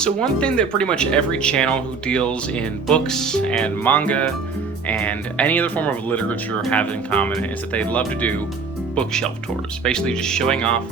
So one thing that pretty much every channel who deals in books and manga and any other form of literature have in common is that they love to do bookshelf tours, basically just showing off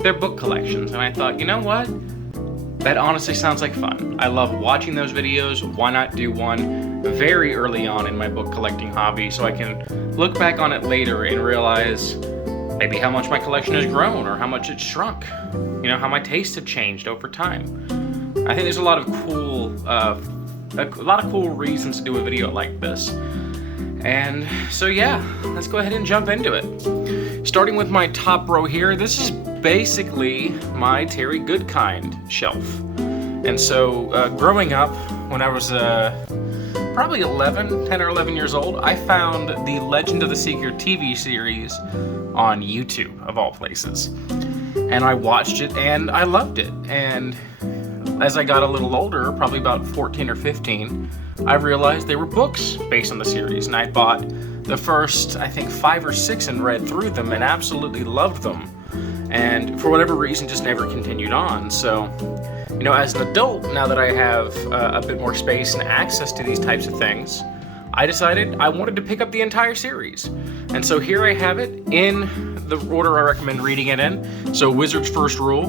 their book collections. And I thought, you know what? That honestly sounds like fun. I love watching those videos. Why not do one very early on in my book collecting hobby so I can look back on it later and realize maybe how much my collection has grown or how much it's shrunk. You know, how my tastes have changed over time. I think there's a lot of cool reasons to do a video like this. And so yeah, let's go ahead and jump into it. Starting with my top row here, this is basically my Terry Goodkind shelf. And so growing up, when I was probably 10 or 11 years old, I found the Legend of the Seeker TV series on YouTube, of all places. And I watched it and I loved it. And as I got a little older, probably about 14 or 15, I realized there were books based on the series, and I bought the first, I think, 5 or 6 and read through them and absolutely loved them. And for whatever reason, just never continued on. So, you know, as an adult, now that I have a bit more space and access to these types of things, I decided I wanted to pick up the entire series. And so here I have it in the order I recommend reading it in. So Wizard's First Rule,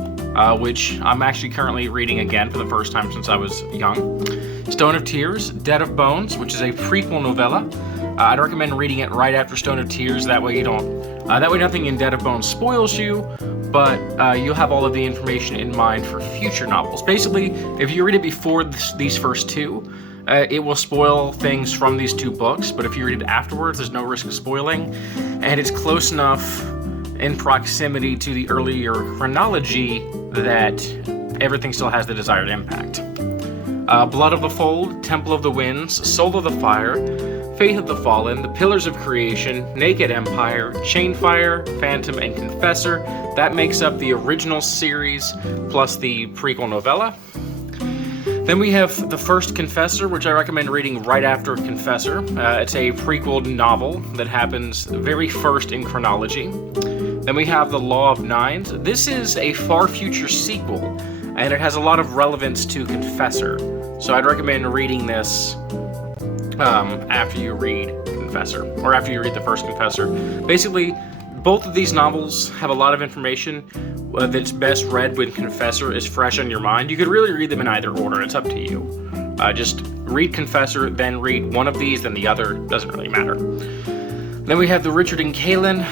which I'm actually currently reading again for the first time since I was young. Stone of Tears, Dead of Bones, which is a prequel novella. I'd recommend reading it right after Stone of Tears. That way you don't, that way nothing in Dead of Bones spoils you, but you'll have all of the information in mind for future novels. Basically, if you read it before these first two, it will spoil things from these 2 books, but if you read it afterwards, there's no risk of spoiling, and it's close enough in proximity to the earlier chronology that everything still has the desired impact. Blood of the Fold, Temple of the Winds, Soul of the Fire, Faith of the Fallen, The Pillars of Creation, Naked Empire, Chainfire, Phantom, and Confessor. That makes up the original series plus the prequel novella. Then we have The First Confessor, which I recommend reading right after Confessor. It's a prequel novel that happens very first in chronology. Then we have The Law of Nines. This is a far future sequel, and it has a lot of relevance to Confessor. So I'd recommend reading this after you read Confessor, or after you read The First Confessor. Basically, both of these novels have a lot of information that's best read when Confessor is fresh on your mind. You could really read them in either order, it's up to you. Just read Confessor, then read one of these, then the other, doesn't really matter. Then we have the Richard and Kaelin,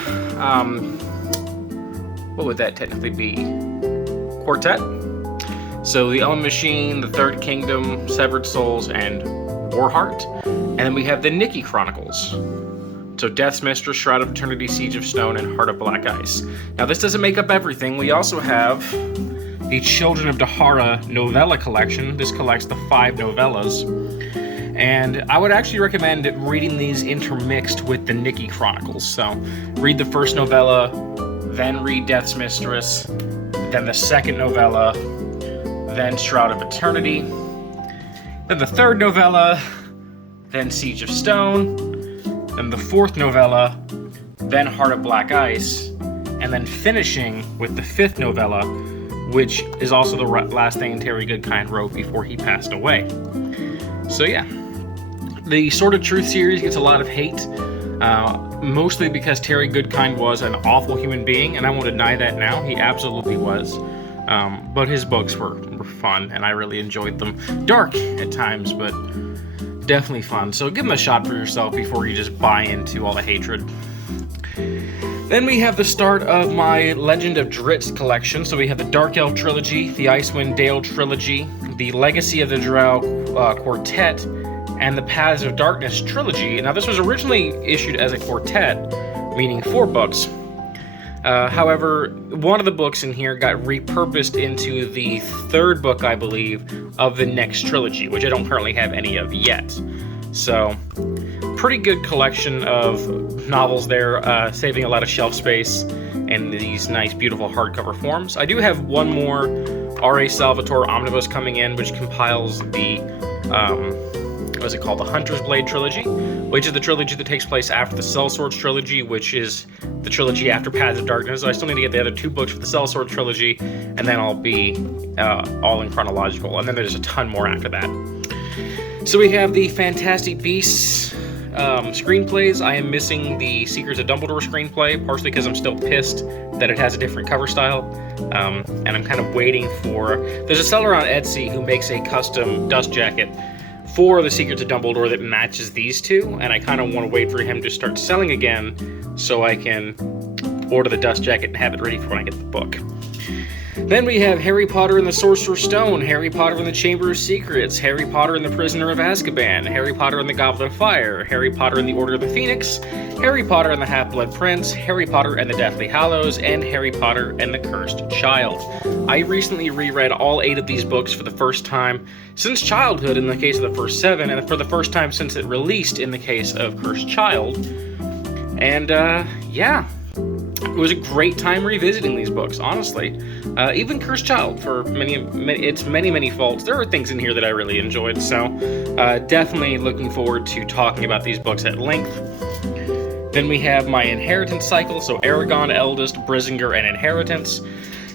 what would that technically be? Quartet? So the Elm Machine, the Third Kingdom, Severed Souls, and Warheart. And then we have the Nikki Chronicles. So Death's Mistress, Shroud of Eternity, Siege of Stone, and Heart of Black Ice. Now this doesn't make up everything. We also have the Children of Dahara novella collection. This collects the 5 novellas. And I would actually recommend reading these intermixed with the Nikki Chronicles. So read the first novella, then read Death's Mistress, then the second novella, then Shroud of Eternity, then the third novella, then Siege of Stone, then the 4th novella, then Heart of Black Ice, and then finishing with the 5th novella, which is also the last thing Terry Goodkind wrote before he passed away. So yeah, the Sword of Truth series gets a lot of hate, mostly because Terry Goodkind was an awful human being, and I won't deny that now. He absolutely was. But his books were fun, and I really enjoyed them. Dark at times, but definitely fun. So give them a shot for yourself before you just buy into all the hatred. Then we have the start of my Legend of Drizzt collection. So we have the Dark Elf trilogy, the Icewind Dale trilogy, the Legacy of the Drow quartet, and the Paths of Darkness trilogy. Now this was originally issued as a quartet, meaning 4 books. However, one of the books in here got repurposed into the 3rd book, I believe, of the next trilogy, which I don't currently have any of yet. So, pretty good collection of novels there, saving a lot of shelf space in these nice, beautiful hardcover forms. I do have one more R.A. Salvatore omnibus coming in, which compiles the was it called? The Hunter's Blade trilogy, which is the trilogy that takes place after the Sellswords trilogy, which is the trilogy after Paths of Darkness. So I still need to get the other 2 books for the Sellswords trilogy, and then I'll be all in chronological. And then there's a ton more after that. So we have the Fantastic Beasts screenplays. I am missing the Secrets of Dumbledore screenplay, partially because I'm still pissed that it has a different cover style, and I'm kind of waiting for... There's a seller on Etsy who makes a custom dust jacket for the Secrets of Dumbledore that matches these 2, and I kind of want to wait for him to start selling again so I can order the dust jacket and have it ready for when I get the book. Then we have Harry Potter and the Sorcerer's Stone, Harry Potter and the Chamber of Secrets, Harry Potter and the Prisoner of Azkaban, Harry Potter and the Goblet of Fire, Harry Potter and the Order of the Phoenix, Harry Potter and the Half-Blood Prince, Harry Potter and the Deathly Hallows, and Harry Potter and the Cursed Child. I recently reread all 8 of these books for the first time since childhood in the case of the first 7, and for the first time since it released in the case of Cursed Child. And, yeah. It was a great time revisiting these books, honestly. Even Cursed Child, for its many faults, there are things in here that I really enjoyed, so definitely looking forward to talking about these books at length. Then we have my Inheritance cycle, so Aragon, Eldest, Brisingar, and Inheritance.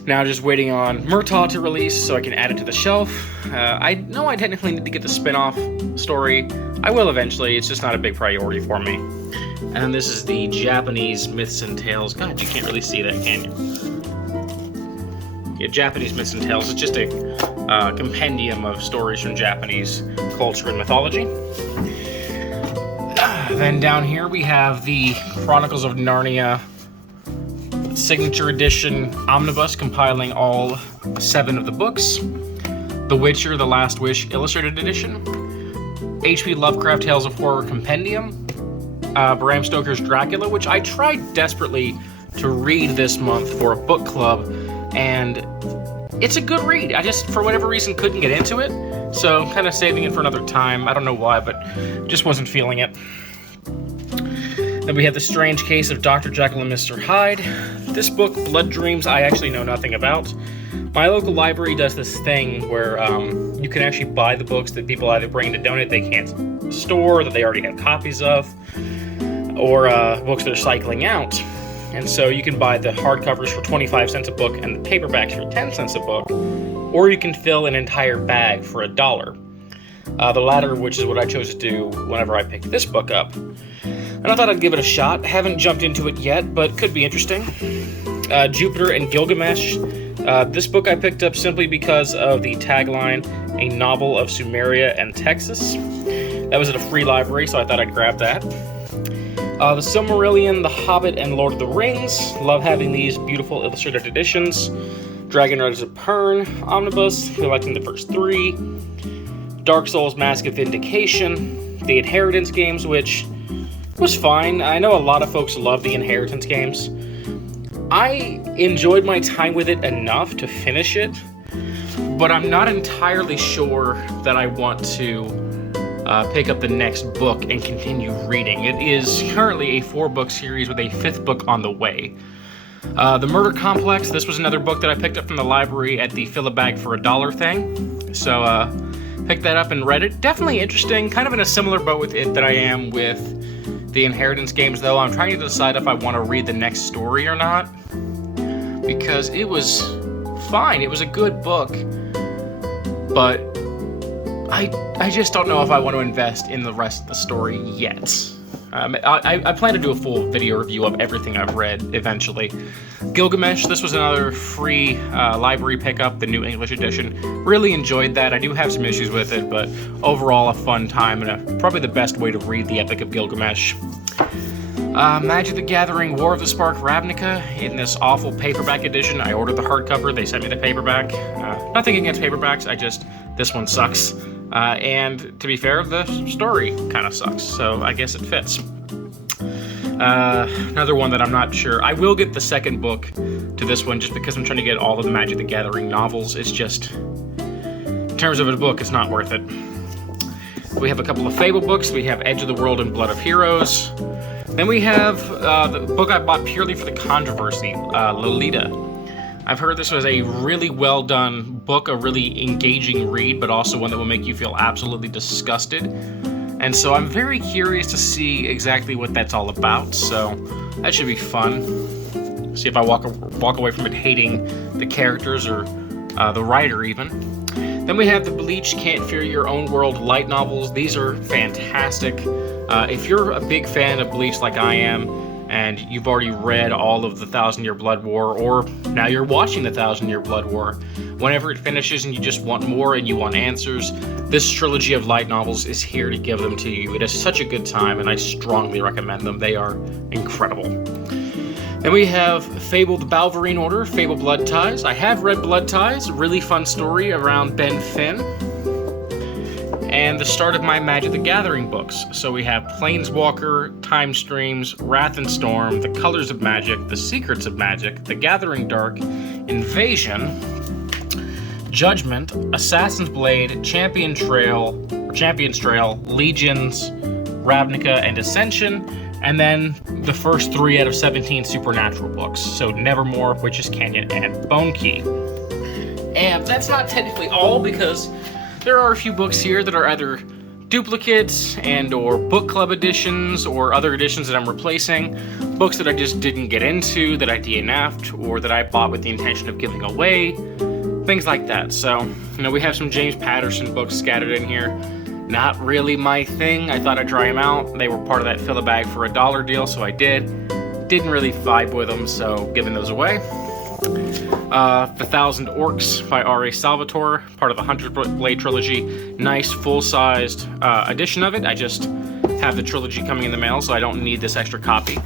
Now just waiting on Murtaugh to release so I can add it to the shelf. I know I technically need to get the spin-off story. I will eventually, it's just not a big priority for me. And this is the Japanese Myths and Tales. God, you can't really see that, can you? Yeah, Japanese Myths and Tales. It's just a compendium of stories from Japanese culture and mythology. Then down here we have the Chronicles of Narnia Signature Edition Omnibus, compiling all 7 of the books. The Witcher, The Last Wish Illustrated Edition. H.P. Lovecraft Tales of Horror Compendium. Bram Stoker's Dracula, which I tried desperately to read this month for a book club, and it's a good read. I just, for whatever reason, couldn't get into it, so I'm kind of saving it for another time. I don't know why, but just wasn't feeling it. Then we have The Strange Case of Dr. Jekyll and Mr. Hyde. This book, Blood Dreams, I actually know nothing about. My local library does this thing where you can actually buy the books that people either bring to donate they can't store, that they already have copies of, or books that are cycling out. And so you can buy the hardcovers for 25 cents a book and the paperbacks for 10 cents a book, or you can fill an entire bag for $1. The latter, which is what I chose to do whenever I picked this book up. And I thought I'd give it a shot. I haven't jumped into it yet, but could be interesting. Jupiter and Gilgamesh. This book I picked up simply because of the tagline, A Novel of Sumeria and Texas. That was at a free library, so I thought I'd grab that. The Silmarillion, The Hobbit, and Lord of the Rings. Love having these beautiful illustrated editions. Dragon Riders of Pern Omnibus, collecting the first 3. Dark Souls Mask of Vindication. The Inheritance games, which was fine. I know a lot of folks love the Inheritance games. I enjoyed my time with it enough to finish it, but I'm not entirely sure that I want to pick up the next book and continue reading. It is currently a 4-book series with a 5th book on the way. The Murder Complex, this was another book that I picked up from the library at the fill a bag for $1 thing. So picked that up and read it. Definitely interesting, kind of in a similar boat with it that I am with the Inheritance games, though. I'm trying to decide if I want to read the next story or not, because it was fine. It was a good book, but I just don't know if I want to invest in the rest of the story yet. I plan to do a full video review of everything I've read eventually. Gilgamesh, this was another free library pickup, the New English edition. Really enjoyed that. I do have some issues with it, but overall a fun time and probably the best way to read the Epic of Gilgamesh. Magic the Gathering, War of the Spark Ravnica in this awful paperback edition. I ordered the hardcover, they sent me the paperback. Nothing against paperbacks, this one sucks. And to be fair, the story kind of sucks, so I guess it fits. Another one that I'm not sure. I will get the second book to this one just because I'm trying to get all of the Magic the Gathering novels. It's just, in terms of a book, it's not worth it. We have a couple of Fable books. We have Edge of the World and Blood of Heroes. Then we have the book I bought purely for the controversy, Lolita. I've heard this was a really well done book, a really engaging read, but also one that will make you feel absolutely disgusted. And so I'm very curious to see exactly what that's all about, so that should be fun. See if I walk away from it hating the characters or the writer even. Then we have the Bleach Can't Fear Your Own World light novels. These are fantastic. If you're a big fan of Bleach like I am, and you've already read all of the Thousand Year Blood War, or now you're watching the Thousand Year Blood War, whenever it finishes and you just want more and you want answers, this trilogy of light novels is here to give them to you. It is such a good time, and I strongly recommend them. They are incredible. Then we have Fable the Balverine Order, Fable Blood Ties. I have read Blood Ties, really fun story around Ben Finn. And the start of my Magic the Gathering books. So we have Planeswalker, Time Streams, Wrath and Storm, The Colors of Magic, The Secrets of Magic, The Gathering Dark, Invasion, Judgment, Assassin's Blade, Champion's Trail, Legions, Ravnica, and Ascension, and then the first 3 out of 17 Supernatural books. So Nevermore, Witch's Canyon, and Bone Key. And that's not technically all, because there are a few books here that are either duplicates and or book club editions or other editions that I'm replacing, books that I just didn't get into, that I DNF'd, or that I bought with the intention of giving away, things like that. So, we have some James Patterson books scattered in here. Not really my thing. I thought I'd try them out. They were part of that fill a bag for $1 deal, so I did. Didn't really vibe with them, so giving those away. The Thousand Orcs by R.A. Salvatore, part of the Hunter's Blade trilogy. Nice full-sized edition of it. I just have the trilogy coming in the mail, so I don't need this extra copy.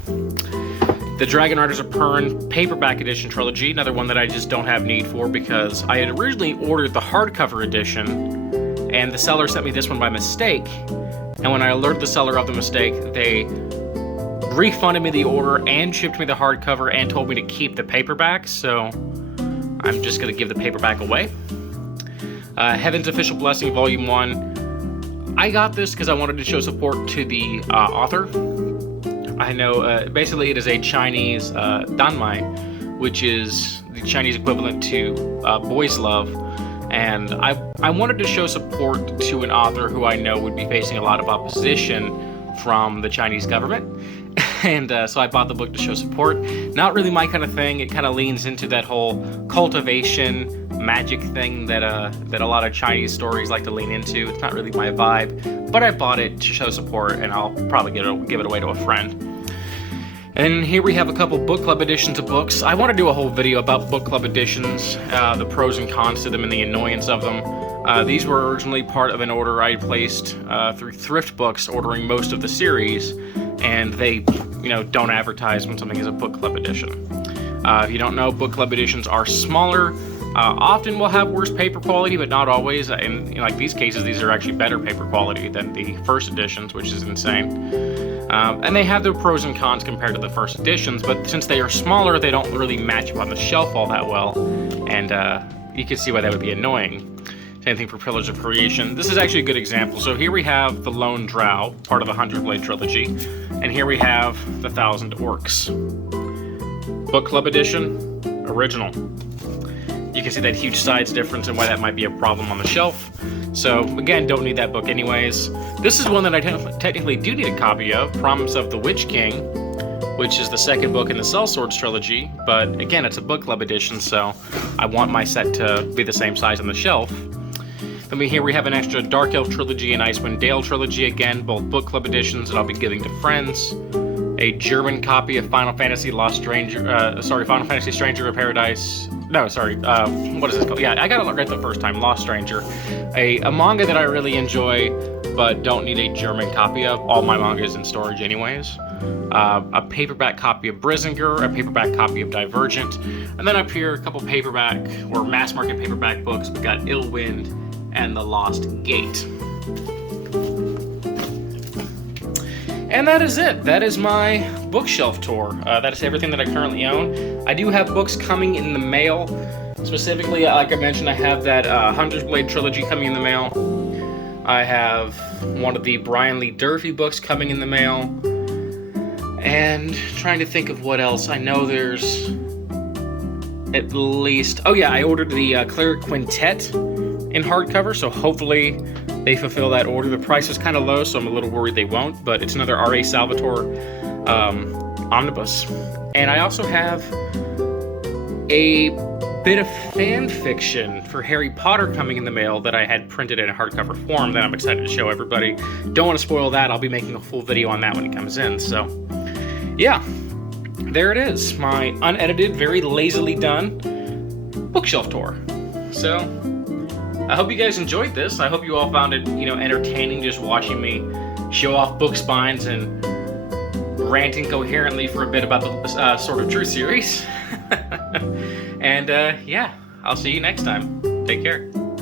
The Dragon Riders of Pern paperback edition trilogy, another one that I just don't have need for because I had originally ordered the hardcover edition, and the seller sent me this one by mistake. And when I alerted the seller of the mistake, they refunded me the order and shipped me the hardcover and told me to keep the paperback, so I'm just going to give the paperback away. Heaven's Official Blessing Volume 1. I got this because I wanted to show support to the author. I know, basically it is a Chinese danmai, which is the Chinese equivalent to boys' love. And I wanted to show support to an author who I know would be facing a lot of opposition from the Chinese government. And so I bought the book to show support. Not really my kind of thing. It kind of leans into that whole cultivation magic thing that a lot of Chinese stories like to lean into. It's not really my vibe, but I bought it to show support, and I'll probably give it away to a friend. And here we have a couple book club editions of books. I want to do a whole video about book club editions, the pros and cons to them and the annoyance of them. These were originally part of an order I placed through Thrift Books, ordering most of the series, and they, don't advertise when something is a book club edition. If you don't know, book club editions are smaller, often will have worse paper quality, but not always. In like these cases, these are actually better paper quality than the first editions, which is insane. And they have their pros and cons compared to the first editions, but since they are smaller, they don't really match up on the shelf all that well, and you can see why that would be annoying. Same thing for Pillars of Creation. This is actually a good example. So here we have the Lone Drow, part of the Hunter's Blade trilogy, and here we have the Thousand Orcs. Book Club Edition, original. You can see that huge size difference and why that might be a problem on the shelf. So again, don't need that book anyways. This is one that I technically do need a copy of, Promise of the Witch King, which is the second book in the Sellswords trilogy, but again, it's a book club edition, so I want my set to be the same size on the shelf. Then here we have an extra Dark Elf trilogy and Icewind Dale trilogy, again, both book club editions that I'll be giving to friends. A German copy of Final Fantasy Final Fantasy Stranger of Paradise. No, sorry, what is this called? Yeah, I got it right the first time, Lost Stranger. A manga that I really enjoy, but don't need a German copy of. All my manga is in storage anyways. A paperback copy of Brizinger, a paperback copy of Divergent, and then up here, a couple paperback or mass market paperback books. We got Ill Wind and The Lost Gate. And that is it. That is my bookshelf tour. That is everything that I currently own. I do have books coming in the mail. Specifically, like I mentioned, I have that Hunter's Blade trilogy coming in the mail. I have one of the Brian Lee Durfee books coming in the mail. And trying to think of what else. I know there's at least... Oh yeah, I ordered the Cleric Quintet in hardcover, so hopefully they fulfill that order. The price is kind of low, so I'm a little worried they won't, but it's another R.A. Salvatore omnibus. And I also have a bit of fan fiction for Harry Potter coming in the mail that I had printed in hardcover form that I'm excited to show everybody. Don't want to spoil that. I'll be making a full video on that when it comes in. So, yeah, there it is. My unedited, very lazily done bookshelf tour. So, I hope you guys enjoyed this. I hope you all found it, entertaining just watching me show off book spines and ranting coherently for a bit about the Sword of Truth series. And yeah, I'll see you next time. Take care.